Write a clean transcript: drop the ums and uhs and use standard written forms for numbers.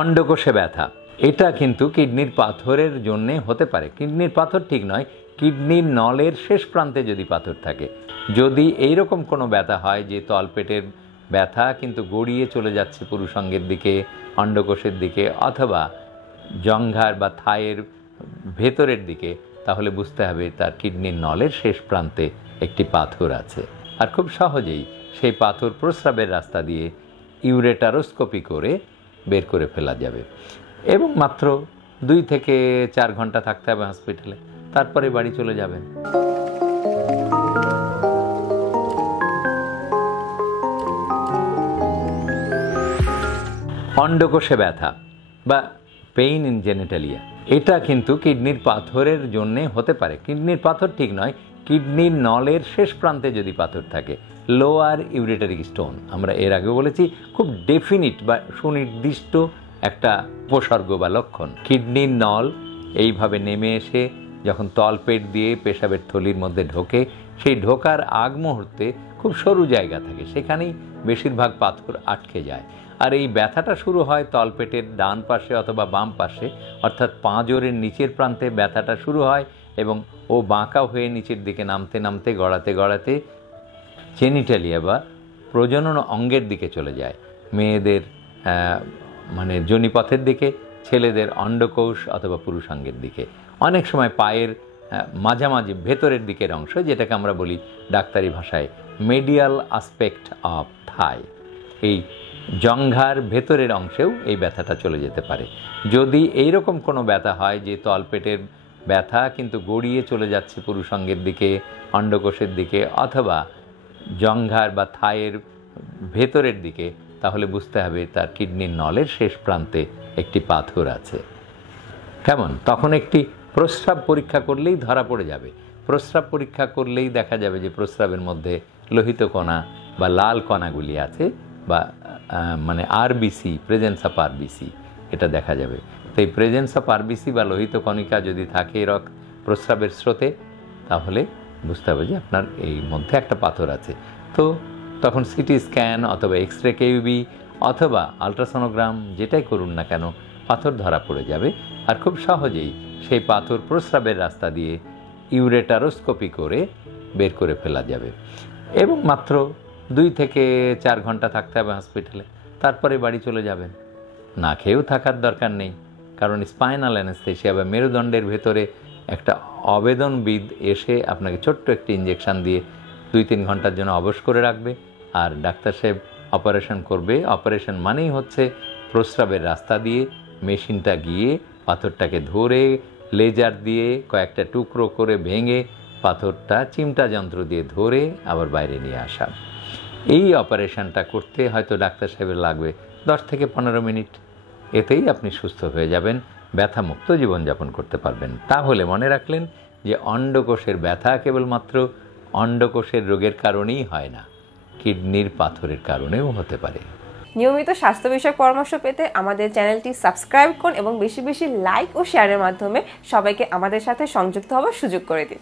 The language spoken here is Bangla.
অন্ডকোষে ব্যথা এটা কিন্তু কিডনির পাথরের জন্য হতে পারে। কিডনির পাথর ঠিক নয়, কিডনির নলের শেষ প্রান্তে যদি পাথর থাকে, যদি এইরকম কোনো ব্যথা হয় যে তলপেটের ব্যথা কিন্তু গড়িয়ে চলে যাচ্ছে পুরুষাঙ্গের দিকে, অন্ডকোষের দিকে অথবা জঙ্ঘার বা থায়ের ভেতরের দিকে, তাহলে বুঝতে হবে তার কিডনির নলের শেষ প্রান্তে একটি পাথর আছে। আর খুব সহজেই সেই পাথর প্রস্রাবের রাস্তা দিয়ে ইউরেটারোস্কোপি করে বের করে ফেলা যাবে এবং মাত্র 2 থেকে 4 ঘন্টা থাকতে হবে হসপিটালে, তারপরে বাড়ি চলে যাবেন। অন্ডকোষে ব্যথা বা পেইন ইন জেনিটালিয়া এটা কিন্তু কিডনির পাথরের জন্য হতে পারে। কিডনির পাথর ঠিক নয়, কিডনির নলের শেষ প্রান্তে যদি পাথর থাকে, লোয়ার ইউরেটারিক স্টোন, আমরা এর আগে বলেছি খুব ডেফিনিট বা সুনির্দিষ্ট একটা উপসর্গ বা লক্ষণ। কিডনির নল এইভাবে নেমে এসে যখন তলপেট দিয়ে পেশাবের থলির মধ্যে ঢোকে, সেই ঢোকার আগ মুহূর্তে খুব সরু জায়গা থাকে, সেখানেই বেশিরভাগ পাথর আটকে যায়। আর এই ব্যথাটা শুরু হয় তলপেটের ডান পাশে অথবা বাম পাশে, অর্থাৎ পাঁজরের নিচের প্রান্তে ব্যথাটা শুরু হয় এবং ও বাঁকা হয়ে নিচের দিকে নামতে নামতে গড়াতে গড়াতে জেনিটালিয়া বা প্রজনন অঙ্গের দিকে চলে যায়। মেয়েদের মানে যোনিপথের দিকে, ছেলেদের অন্ডকোষ অথবা পুরুষাঙ্গের দিকে। অনেক সময় পায়ের মাঝামাঝি ভেতরের দিকের অংশ, যেটাকে আমরা বলি ডাক্তারি ভাষায় মেডিয়াল আসপেক্ট অফ থাই, এই জঙ্ঘার ভেতরের অংশেও এই ব্যথাটা চলে যেতে পারে। যদি এইরকম কোনো ব্যথা হয় যে তলপেটের ব্যথা কিন্তু গড়িয়ে চলে যাচ্ছে পুরুষাঙ্গের দিকে, অন্ডকোষের দিকে অথবা জঙ্ঘার বা থায়ের ভেতরের দিকে, তাহলে বুঝতে হবে তার কিডনির নলের শেষ প্রান্তে একটি পাথর আছে। কেমন? তখন একটি প্রস্রাব পরীক্ষা করলেই ধরা পড়ে যাবে। প্রস্রাব পরীক্ষা করলেই দেখা যাবে যে প্রস্রাবের মধ্যে লোহিত কণা বা লাল কণাগুলি আছে বা মানে আরবিসি, প্রেজেন্স অফ আরবিসি, এটা দেখা যাবে। তো এই প্রেজেন্স অফ আরবিসি বা লোহিত কণিকা যদি থাকে প্রস্রাবের স্রোতে, তাহলে বুঝতে হবে যে আপনার এই মধ্যে একটা পাথর আছে। তো তখন সিটি স্ক্যান অথবা এক্স রে কেউবি অথবা আলট্রাসোনোগ্রাম যেটাই করুন না কেন, পাথর ধরা পড়ে যাবে। আর খুব সহজেই সেই পাথর প্রস্রাবের রাস্তা দিয়ে ইউরেটারোস্কোপি করে বের করে ফেলা যাবে এবং মাত্র 2 থেকে 4 ঘন্টা থাকতে হবে হসপিটালে, তারপরে বাড়ি চলে যাবেন। না খেয়েও থাকার দরকার নেই, কারণ স্পাইনাল অ্যানেস্থেসিয়া বা মেরুদণ্ডের ভেতরে একটা অবেদনবিদ এসে আপনাকে ছোট্ট একটি ইঞ্জেকশান দিয়ে 2-3 ঘন্টার জন্য অবশ করে রাখবে আর ডাক্তার সাহেব অপারেশন করবে। অপারেশন মানেই হচ্ছে প্রস্রাবের রাস্তা দিয়ে মেশিনটা গিয়ে পাথরটাকে ধরে লেজার দিয়ে কয়েকটা টুকরো করে ভেঙে পাথরটা চিমটা যন্ত্র দিয়ে ধরে আবার বাইরে নিয়ে আসা। এই অপারেশনটা করতে হয়তো ডাক্তার সাহেবের লাগবে 10 থেকে 15 মিনিট। এতেই আপনি সুস্থ হয়ে যাবেন, ব্যথামুক্ত জীবনযাপন করতে পারবেন। তাহলে মনে রাখলেন যে অন্ডকোষের ব্যথা কেবলমাত্র অন্ডকোষের রোগের কারণেই হয় না, কিডনির পাথরের কারণেও হতে পারে। নিয়মিত স্বাস্থ্য বিষয়ক পরামর্শ পেতে আমাদের চ্যানেলটি সাবস্ক্রাইব করুন এবং বেশি বেশি লাইক ও শেয়ারের মাধ্যমে সবাইকে আমাদের সাথে সংযুক্ত হওয়ার সুযোগ করে দিন।